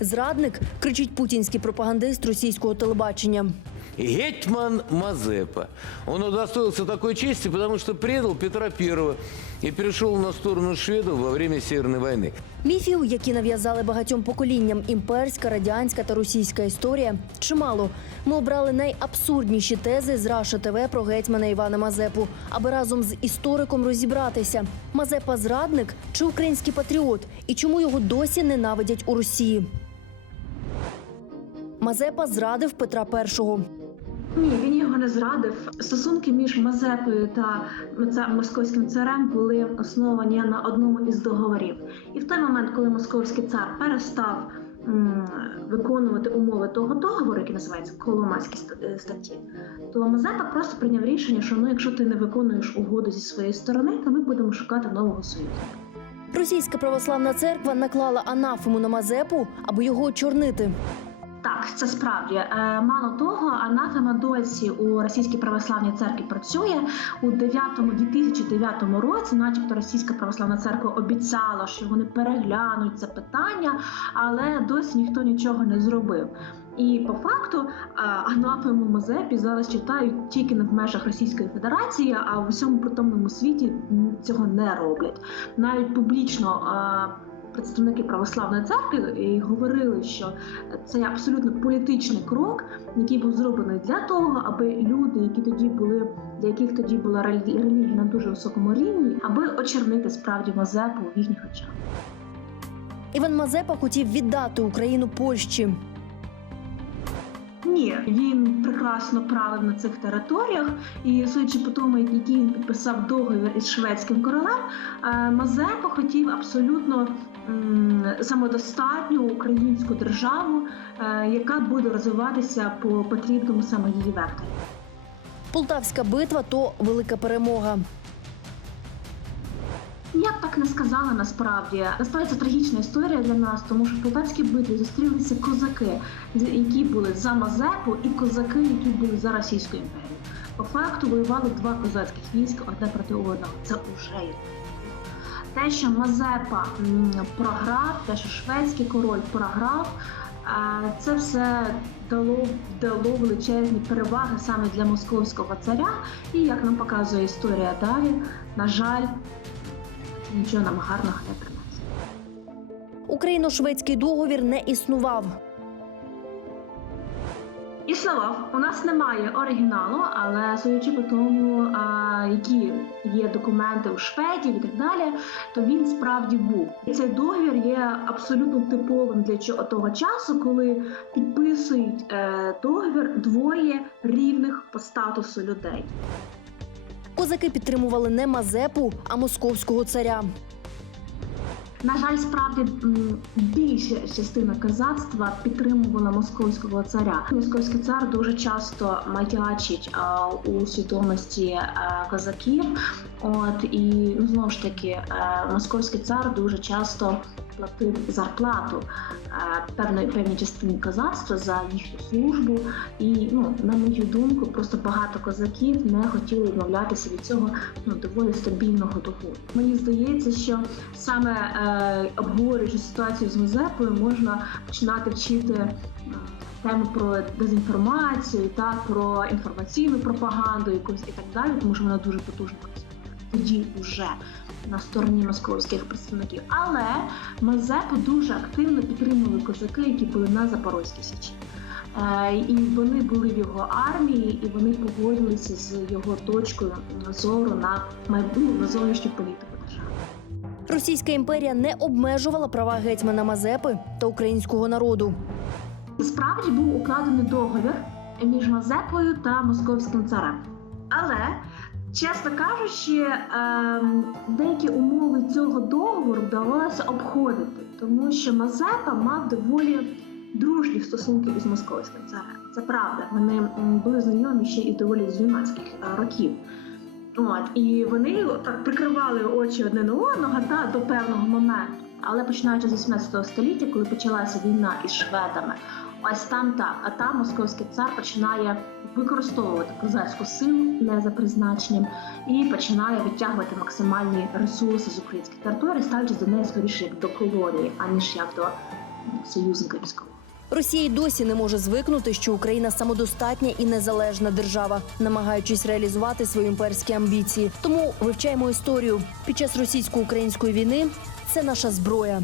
Зрадник кричить путінський пропагандист російського телебачення. Гетман Мазепа. Он удостоился такой чести, потому что предал Петра I и перешел на сторону шведов во время Северной войны. Міфів, які нав'язали багатьом поколінням імперська, радянська та російська історія, чимало. Ми обрали найабсурдніші тези з Раша ТВ про гетьмана Івана Мазепу, аби разом з істориком розібратися: Мазепа зрадник чи український патріот, і чому його досі ненавидять у Росії. Мазепа зрадив Петра І. Ні, він його не зрадив. Стосунки між Мазепою та московським царем були основані на одному із договорів. І в той момент, коли московський цар перестав м, виконувати умови того договору, який називається Коломайські е, статті, то Мазепа просто прийняв рішення, що ну, якщо ти не виконуєш угоду зі своєї сторони, то ми будемо шукати нового союзника. Російська православна церква наклала анафему на Мазепу, аби його очорнити. Це справді. Е, Мало того, анафема досі у російській православній церкві працює у 9 2009 році, начебто російська православна церква обіцяла, що вони переглянуть це питання, але досі ніхто нічого не зробив. І по факту е, анафему Мазепі зараз читають тільки не в межах Російської Федерації, а в усьому притомному світі цього не роблять. Навіть публічно е, представники православної церкви і говорили, що це абсолютно політичний крок, який був зроблений для того, аби люди, які тоді були, для яких тоді була релігія на дуже високому рівні, аби очернити справді Мазепу в їхніх очах. Іван Мазепа хотів віддати Україну Польщі. Ні, він прекрасно правив на цих територіях, і судячи по тому, який він підписав договір із шведським королем, е, Мазепа хотів абсолютно самодостатню українську державу, е, яка буде розвиватися по потрібному саме її векторі. Полтавська битва то велика перемога. Я б так не сказала насправді. Насправді це трагічна історія для нас, тому що в Полтавській битві зустрілися козаки, які були за Мазепу, і козаки, які були за Російську імперію. По факту воювали два козацьких війська одне проти одного. Це уже є. Те, що Мазепа програв, те, що шведський король програв, е, це все дало, дало величезні переваги саме для московського царя. І як нам показує історія далі, на жаль, нічого нам гарного не принесе. Україно-шведський договір не існував. Існував. У нас немає оригіналу, але судячи по тому, а, які є документи у шведів і так далі, то він справді був. І цей договір є абсолютно типовим для чо- того часу, коли підписують е, договір двоє рівних по статусу людей. Козаки підтримували не Мазепу, а московського царя. На жаль, справді більша частина козацтва підтримувала московського царя. Московський цар дуже часто маячить а, у свідомості а, козаків. От і ну, знову ж таки, е, московський цар дуже часто платив зарплату е, певної певній частині козацтва за їхню службу. І ну, на мою думку, просто багато козаків не хотіли відмовлятися від цього ну, доволі стабільного доходу. Мені здається, що саме е, обговорюючи ситуацію з Мазепою, можна починати вчити. м, Тему про дезінформацію, та про інформаційну пропаганду, якусь і так далі, тому що вона дуже потужно працює. Тоді вже на стороні московських представників. Але Мазепу дуже активно підтримували козаки, які були на Запорозькій січі. Е, і вони були в його армії, і вони погодилися з його точкою зору на майбутню на зовнішню політику держави. Російська імперія не обмежувала права гетьмана Мазепи та українського народу. Справді був укладений договір між Мазепою та московським царем. Але, чесно кажучи, ем, деякі умови цього договору вдавалося обходити, тому що Мазепа мав доволі дружні стосунки із московським царем. Це правда. Вони були знайомі ще і доволі з юнацьких е, років. От і вони так прикривали очі одне на одного та до певного моменту. Але починаючи з 18 століття, коли почалася війна із шведами, Ось там так, а там московський цар починає використовувати козацьку силу не за призначенням і починає відтягувати максимальні ресурси з українських територій, ставлячись до неї скоріше як до колонії, аніж як до союзника військового. Росія й досі не може звикнути, що Україна самодостатня і незалежна держава, намагаючись реалізувати свої імперські амбіції. Тому вивчаємо історію під час російсько-української війни. Це наша зброя.